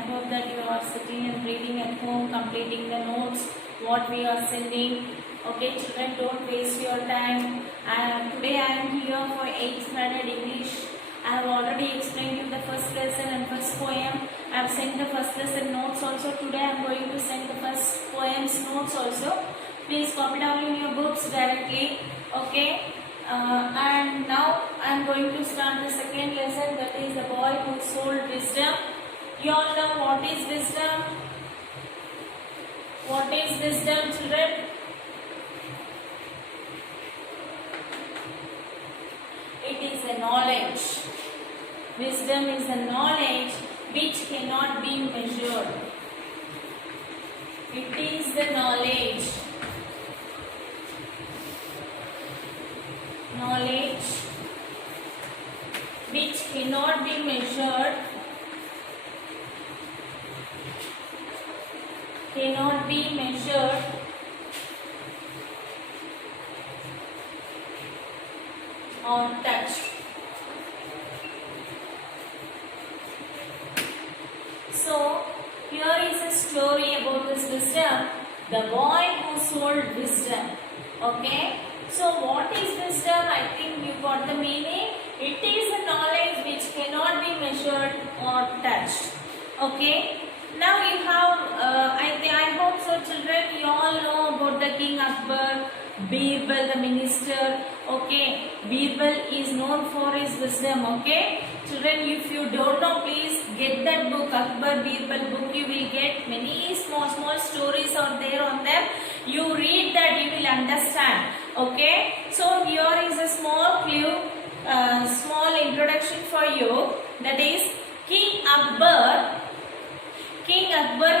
hope that you are sitting and reading at home, completing the notes what we are sending. Okay, children, don't waste your time. Today I am here for 8th standard English. I have already explained you the first lesson and first poem. I have sent the first lesson notes also. Today I am going to send the first poem's notes also. Please copy down in your books directly. Okay. And now I am going to start the second lesson, that is the boy who sold wisdom. You all know what is wisdom? What is wisdom, children? It is a knowledge. Wisdom is a knowledge which cannot be measured. It is the knowledge which cannot be measured, or touched. So here is a story about this wisdom, the boy who sold wisdom. Okay, so what is wisdom? I think you got the meaning. It is a knowledge which cannot be measured or touched. Okay, now you have I hope so, children, you all know about the King Akbar, Birbal the minister. Okay, Birbal is known for his wisdom. Okay, children, if you don't know, please get that book, Akbar Birbal book. You will get many small stories out there on them. You read that, you will understand. Okay, so here is a small clue, small introduction for you. That is, King Akbar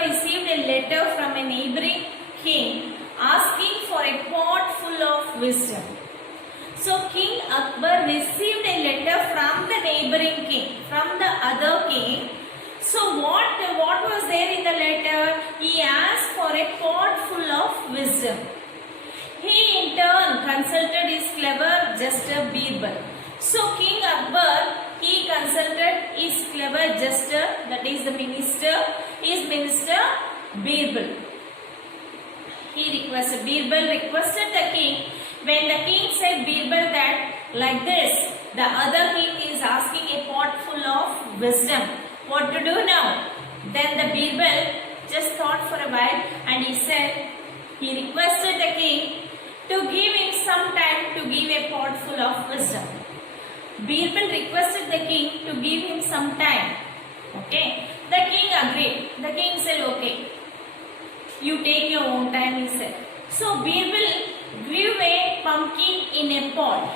received a letter from a neighboring king asking for a pot full of wisdom. So King Akbar received a letter from the neighboring king, from the other king. So what was there in the letter? He asked for a pot full of wisdom. He in turn consulted his clever jester Birbal. So King Akbar, he consulted his clever jester, that is the minister, his minister Birbal. Birbal requested the king. When the king said Birbal that like this, the other king is asking a pot full of wisdom. What to do now? Then the Birbal just thought for a while and he requested the king to give him some time to give a pot full of wisdom. Birbal requested the king to give him some time. Okay. The king agreed. The king said, okay, you take your own time, he said. So Birbal grew a pumpkin in a pot.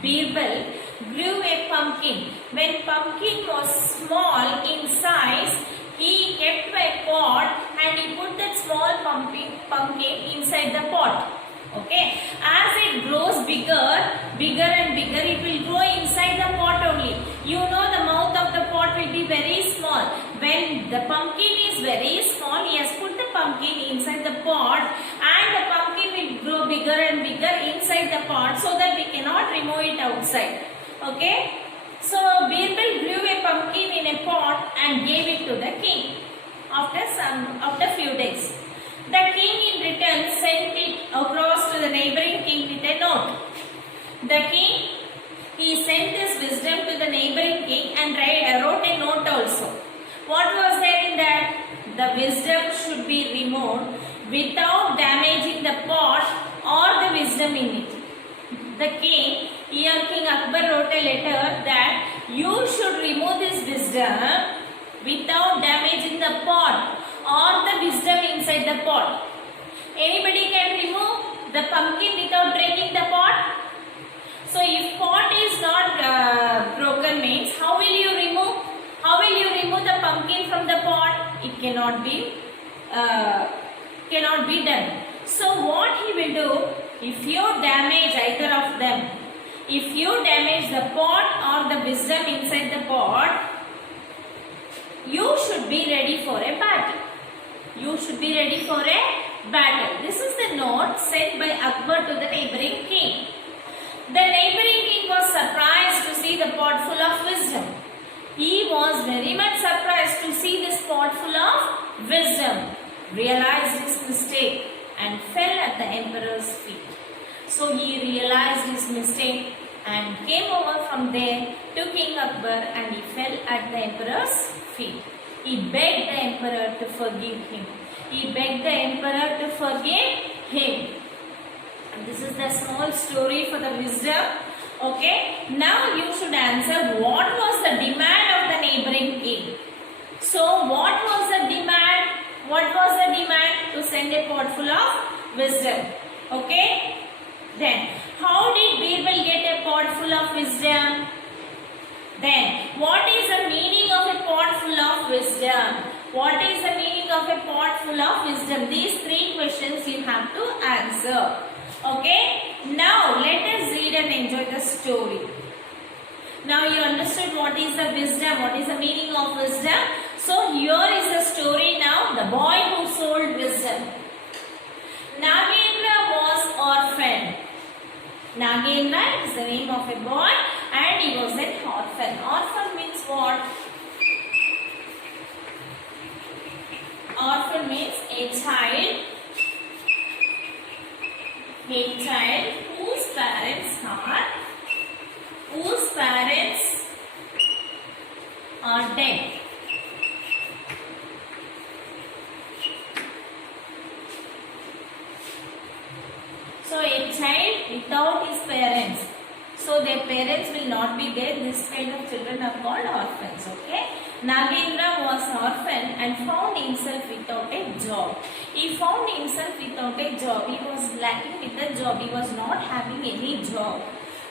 Birbal grew a pumpkin. When pumpkin was small in size, he kept a pot and he put that small pumpkin inside the pot. Okay, as it grows bigger and bigger, it will grow inside the pot only. You know, the mouth of the pot will be very small. When the pumpkin is very small, he has put the pumpkin inside the pot and the pumpkin will grow bigger and bigger inside the pot so that we cannot remove it outside. Okay, so Birbal grew a pumpkin in a pot and gave it to the king. After few days, the king in return sent it across to the neighboring king with a note. The king, he sent his wisdom to the neighboring king and wrote a note also. What was there in that? The wisdom should be removed without damaging the pot or the wisdom in it. The king, here King Akbar wrote a letter that you should remove this wisdom without damaging the pot or the wisdom inside the pot. Anybody can remove the pumpkin without breaking the pot? So if pot is not broken means, how will you remove? How will you remove the pumpkin from the pot? It cannot be done. So what he will do, if you damage either of them, if you damage the pot or the wisdom inside the pot, you should be ready for a battle. You should be ready for a battle. This is the note sent by Akbar to the neighboring king. The neighboring king was surprised to see the pot full of wisdom. He was very much surprised to see this pot full of wisdom, realized his mistake and fell at the emperor's feet. So he realized his mistake and came over from there to King Akbar and he fell at the emperor's feet. He begged the emperor to forgive him. He begged the emperor to forgive him. And this is the small story for the wisdom. Okay. Now you should answer what was the demand of the neighboring king. So what was the demand? What was the demand? To send a pot full of wisdom. Okay. Then how did Birbal get a pot full of wisdom? Then what is the meaning of a pot full of wisdom? What is the meaning of a pot full of wisdom? These three questions you have to answer. Okay. Now let us read and enjoy the story. Now you understood what is the wisdom, what is the meaning of wisdom. So here is the story now, the boy who sold wisdom. Nagendra was orphaned. Nagendra is the name of a boy and he was an orphan. Orphan means what? Orphan means a child whose parents are dead. So a child without his parents. So their parents will not be there. This kind of children are called orphans. Okay. Nagendra was orphan and found himself without a job. He found himself without a job. He was lacking with a job. He was not having any job.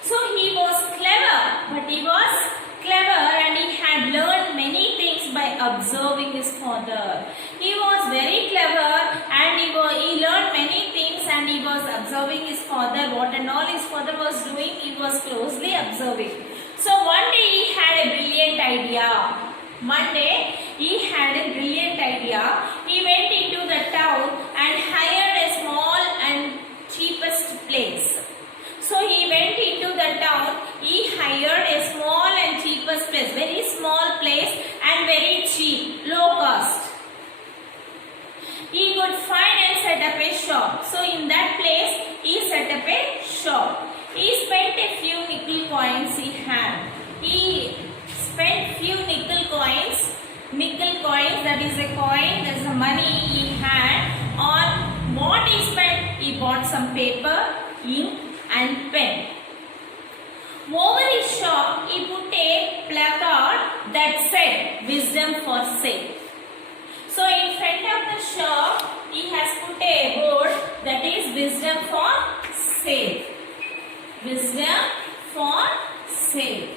So he was clever, but he was clever and he had learned many things by observing his father. He was very clever and he learned many things and he was observing his father. What and all his father was doing, he was closely observing. So one day he had a brilliant idea. He went into the town and hired a small and cheapest place. So he went into the town, he hired a small and cheapest place, very small place and very cheap, low cost. He could find and set up a shop. So in that place, he set up a shop. He spent a few nickel coins he had. He spent few nickel coins, that is a coin, that is the money he had. On what he spent, he bought some paper, ink and pen. Over his shop, he put a placard that said, "Wisdom for sale." So in front of the shop, he has put a board that is "Wisdom for sale." Wisdom for sale.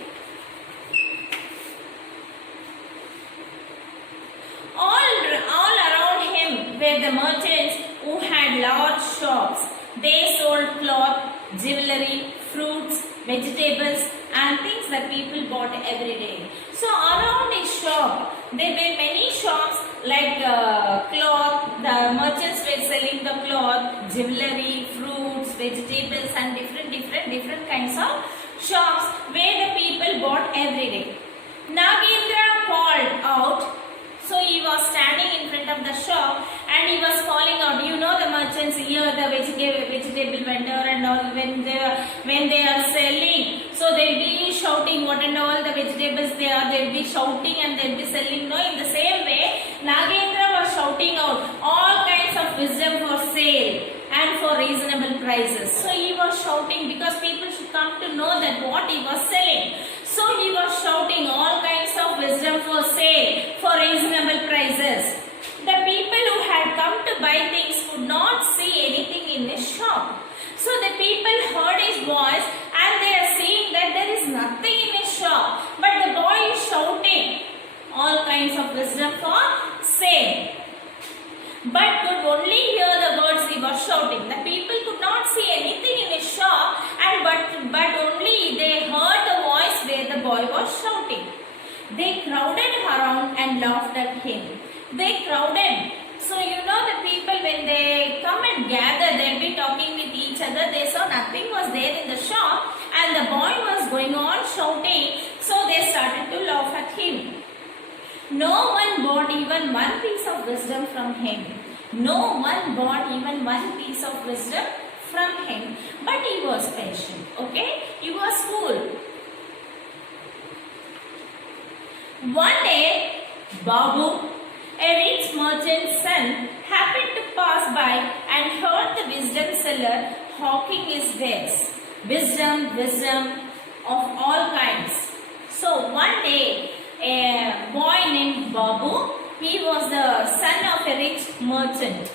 All around him were the merchants who had large shops. They sold cloth, jewelry, fruits, vegetables and things that people bought every day. So around his shop, there were many shops like cloth. The merchants were selling the cloth, jewelry, fruits, vegetables and different kinds of shops where the people bought every day. Nagendra called out. So he was standing in front of the shop and he was calling out, you know, the merchants here, the vegetable vendor and all, when they are selling, so they'll be shouting what and all the vegetables they'll be shouting and they'll be selling. No, in the same way, Nagendra was shouting out all kinds of wisdom for sale and for reasonable prices. So he was shouting because people should come to know that what he was selling. So he was shouting all kinds of wisdom for sale for reasonable prices. The people who had come to buy things could not see anything in his shop. So the people heard his voice and they are saying that there is nothing in his shop. But the boy is shouting all kinds of wisdom for sale. But could only hear the words he was shouting. The people could not see anything in his shop and but only they heard the voice where the boy was shouting. They crowded around and laughed at him. They crowded. So you know the people when they come and gather, they'll be talking with each other. They saw nothing was there in the shop and the boy was going on shouting. So they started to laugh at him. No one bought even one piece of wisdom from him. No one bought even one piece of wisdom from him. But he was patient. Okay? He was cool. One day, Babu, a rich merchant's son, happened to pass by and heard the wisdom seller hawking his wares. Wisdom of all kinds. So one day, a boy named Babu, he was the son of a rich merchant,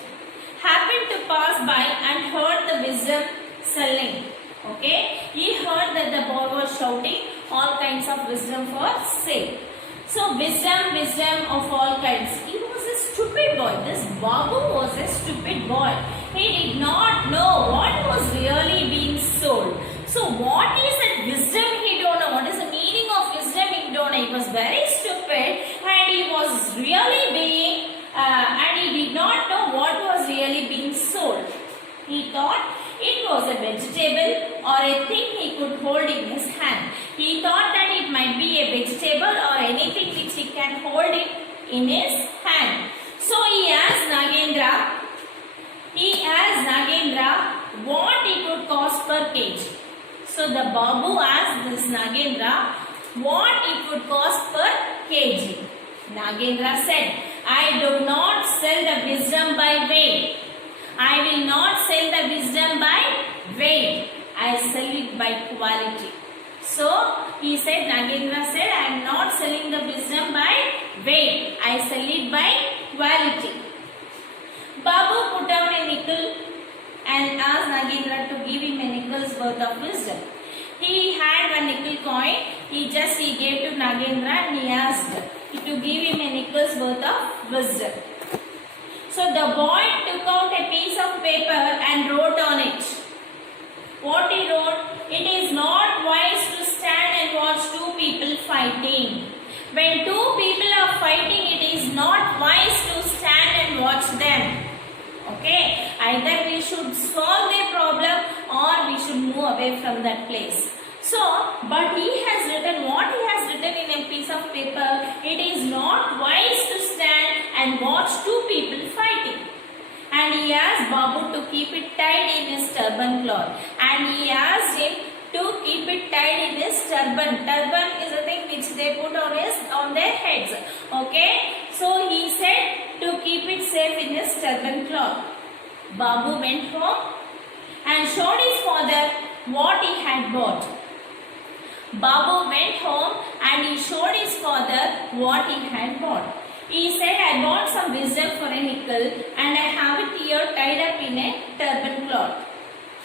happened to pass by and heard the wisdom selling. Okay, he heard that the boy was shouting all kinds of wisdom for sale. So wisdom of all kinds. He was a stupid boy. This Babu was a stupid boy. He did not know what was really being sold. So what is that wisdom he don't know? What is the meaning of wisdom he don't know? He was very stupid and he was really being and he did not know what was really being sold. He thought it was a vegetable or a thing he could hold in his hand. He thought that it might be a vegetable or anything which he can hold it in his hand. So he asked Nagendra what it would cost per kg. So the Babu asked this Nagendra what it would cost per kg. Nagendra said, I do not sell the wisdom by weight. I will not sell the wisdom by weight. I sell it by quality. So he said, Nagendra said, I am not selling the wisdom by weight. I sell it by quality. Babu put down a nickel and asked Nagendra to give him a nickel's worth of wisdom. He had one nickel coin. He gave to Nagendra and he asked to give him a nickel's worth of wisdom. So the boy took out a piece of paper and wrote on it. What he wrote? It is not wise to stand and watch two people fighting. When two people are fighting, it is not wise to stand and watch them. Okay? Either we should solve their problem or we should move away from that place. So, but he has written what he has written in a piece of paper. It is not wise to stand and watch two people fighting. And he asked Babu to keep it tied in his turban cloth. And he asked him to keep it tied in his turban. Turban is a thing which they put on their heads. Okay? So he said to keep it safe in his turban cloth. Babu went home and showed his father what he had bought. Babu went home and he showed his father what he had bought. He said, I bought some wisdom for a nickel and I have it here tied up in a turban cloth.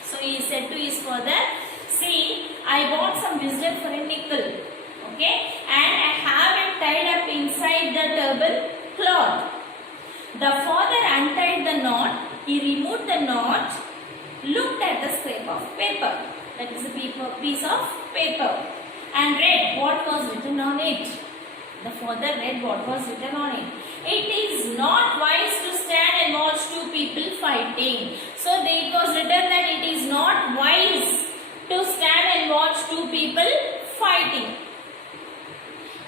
So he said to his father, see, I bought some wisdom for a nickel. Okay, and I have it tied up inside the turban cloth. The father untied the knot. He removed the knot, looked at the scrap of paper. That is a piece of paper. And read what was written on it. The father read what was written on it. It is not wise to stand and watch two people fighting. So it was written that it is not wise to stand and watch two people fighting.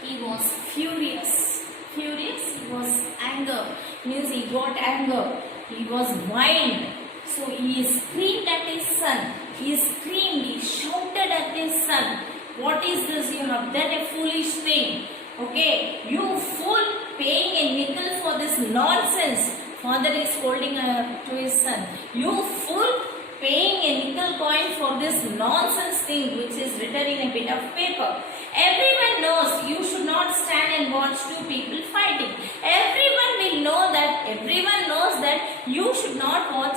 He was furious. Furious, he was anger. Means he got anger. He was wild. So he screamed at his son. He screamed, he shouted at his son. What is this? You have done a foolish thing. Okay, you fool, paying a nickel for this nonsense. Father is holding to his son. You fool, paying a nickel coin for this nonsense thing which is written in a bit of paper. Everyone knows you should not stand and watch two people fighting. Everyone knows that you should not watch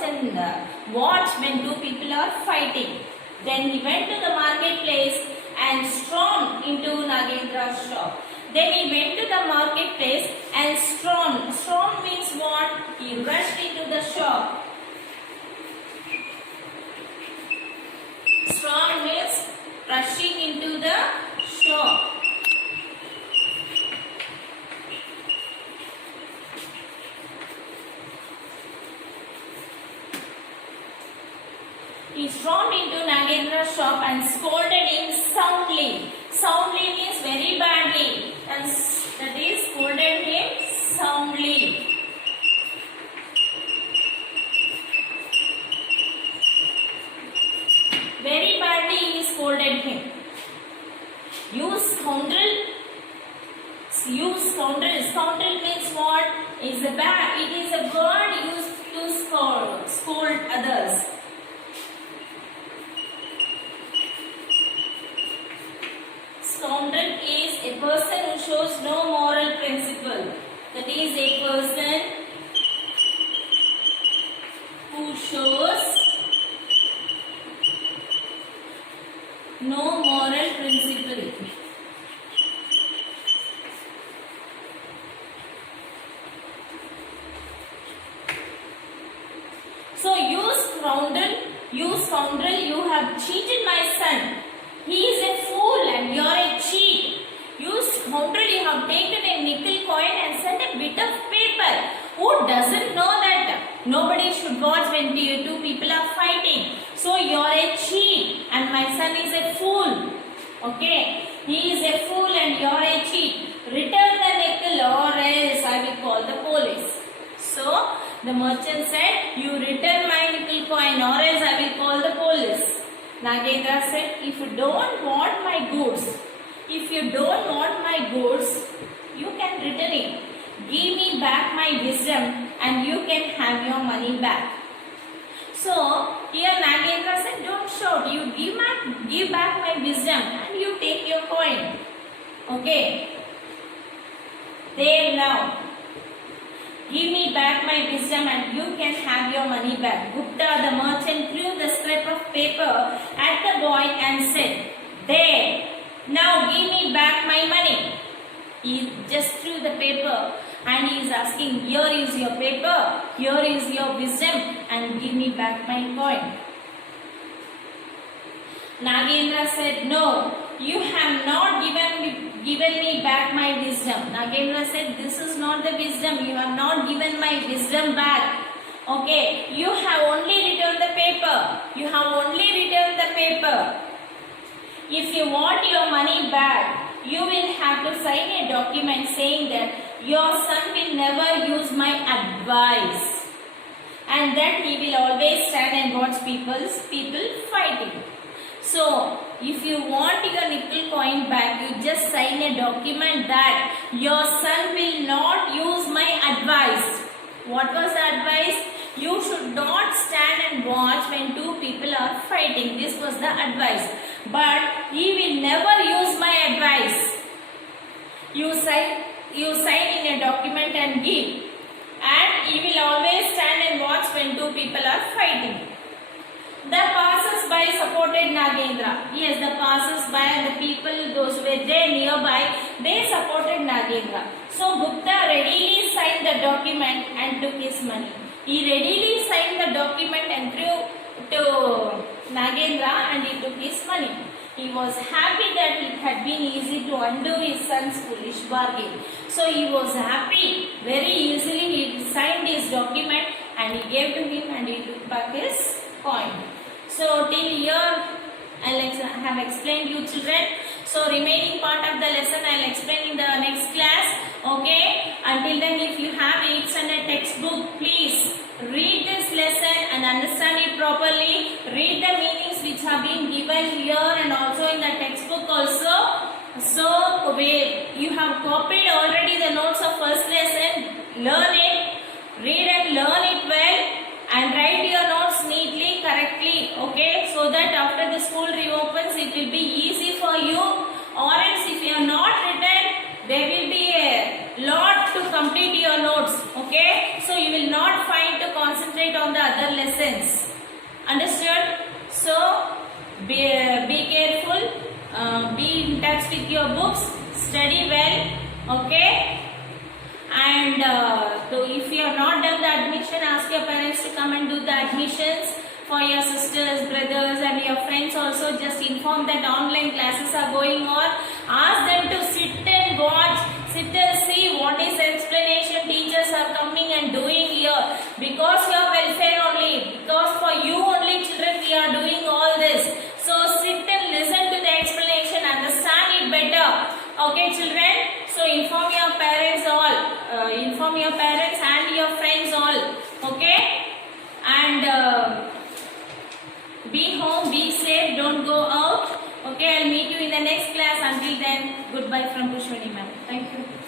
when two people are fighting. Then he went to the marketplace and stormed into Nagendra's shop. Then he went to the marketplace and stormed. Storm means what? He rushed into the shop. Storm means rushing into the shop. He stormed into Nagendra's shop and scolded him soundly. Soundly means very badly, and that is scolded him soundly. Very badly he scolded him. You scoundrel. You scoundrel. Scoundrel means what? It is a word used to scold others. Scoundrel is a person who shows no moral principle. That is a person who shows no moral principle. So you scoundrel, you have cheated my son. He is a fool and you are a cheat. You scoundrel, you have taken a nickel coin and sent a bit of paper. Who doesn't know that nobody should watch when two people are fighting? So you are a cheat and my son is a fool. Okay, he is a fool and you are a cheat. Return the nickel or else I will call the police. So the merchant said, you return my nickel coin or else I will call the police. Nagendra said, if you don't want my goods, you can return it. Give me back my wisdom and you can have your money back. So here Nagendra said, don't shout, you give back my wisdom and you take your coin. Okay. There now. Give me back my wisdom and you can have your money back. Gupta the merchant threw the scrap of paper at the boy and said, there, now give me back my money. He just threw the paper and he is asking, here is your paper, here is your wisdom and give me back my coin. Nagendra said, no, you have not given me back my wisdom. Nagendra said, this is not the wisdom. You have not given my wisdom back. Okay, you have only returned the paper. If you want your money back, you will have to sign a document saying that your son will never use my advice and that he will always stand and watch people fighting. So, if you want your nickel coin back, you just sign a document that your son will not use my advice. What was the advice? You should not stand and watch when two people are fighting. This was the advice. But he will never use my advice. You sign in a document and give. And he will always stand and watch when two people are fighting. The passers-by supported Nagendra. Yes, the passers-by and the people, those who were there nearby, they supported Nagendra. So Gupta readily signed the document and took his money. He readily signed the document and threw to Nagendra and he took his money. He was happy that it had been easy to undo his son's foolish bargain. So he was happy. Very easily he signed his document and he gave to him and he took back his coin. So till here I have explained you children. So remaining part of the lesson I will explain in the next class. Okay. Until then, if you have 8th standard textbook, please read this lesson and understand it properly. Read the meanings which have been given here and also in the textbook also. So you have copied already the notes of first lesson. Learn it. Read and learn it well. And write your notes neatly, correctly, okay, so that after the school reopens, it will be easy for you. Or else if you are not written, there will be a lot to complete your notes, okay. So you will not find to concentrate on the other lessons. Understood? So be careful, be in touch with your books, study well, okay. And if you have not done the admission, ask your parents to come and do the admissions for your sisters, brothers and your friends also. Just inform that online classes are going on. Ask them to sit and watch, sit and see what is the explanation teachers are coming and doing here. Because your welfare only, because for you only children we are doing all this. So sit and listen to the explanation, understand it goodbye from Pushpani ma'am. Thank you.